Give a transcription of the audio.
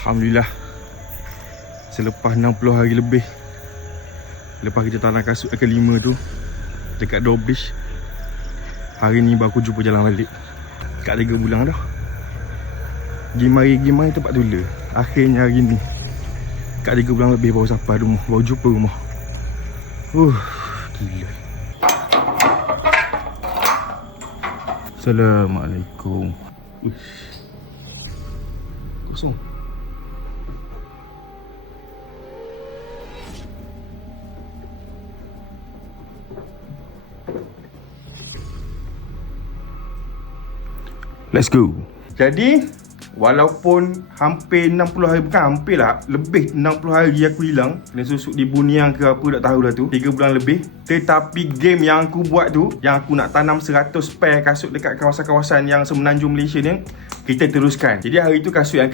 Alhamdulillah, selepas 60 hari lebih, lepas kita tanam kasut yang kelima tu dekat Doblish, hari ni baru aku jumpa jalan balik. Kat 3 bulan dah. Gimari tempat tula. Akhirnya hari ni kat 3 bulan lebih baru sampai rumah, baru jumpa rumah. Gila. Assalamualaikum. Kosong. Let's go. Jadi, walaupun hampir 60 hari, bukan hampir lah, lebih 60 hari aku hilang, kena susuk di Buniang ke apa tak tahulah tu, 3 bulan lebih. Tetapi game yang aku buat tu, yang aku nak tanam 100 pair kasut dekat kawasan-kawasan yang semenanjung Malaysia ni, kita teruskan. Jadi hari tu kasut yang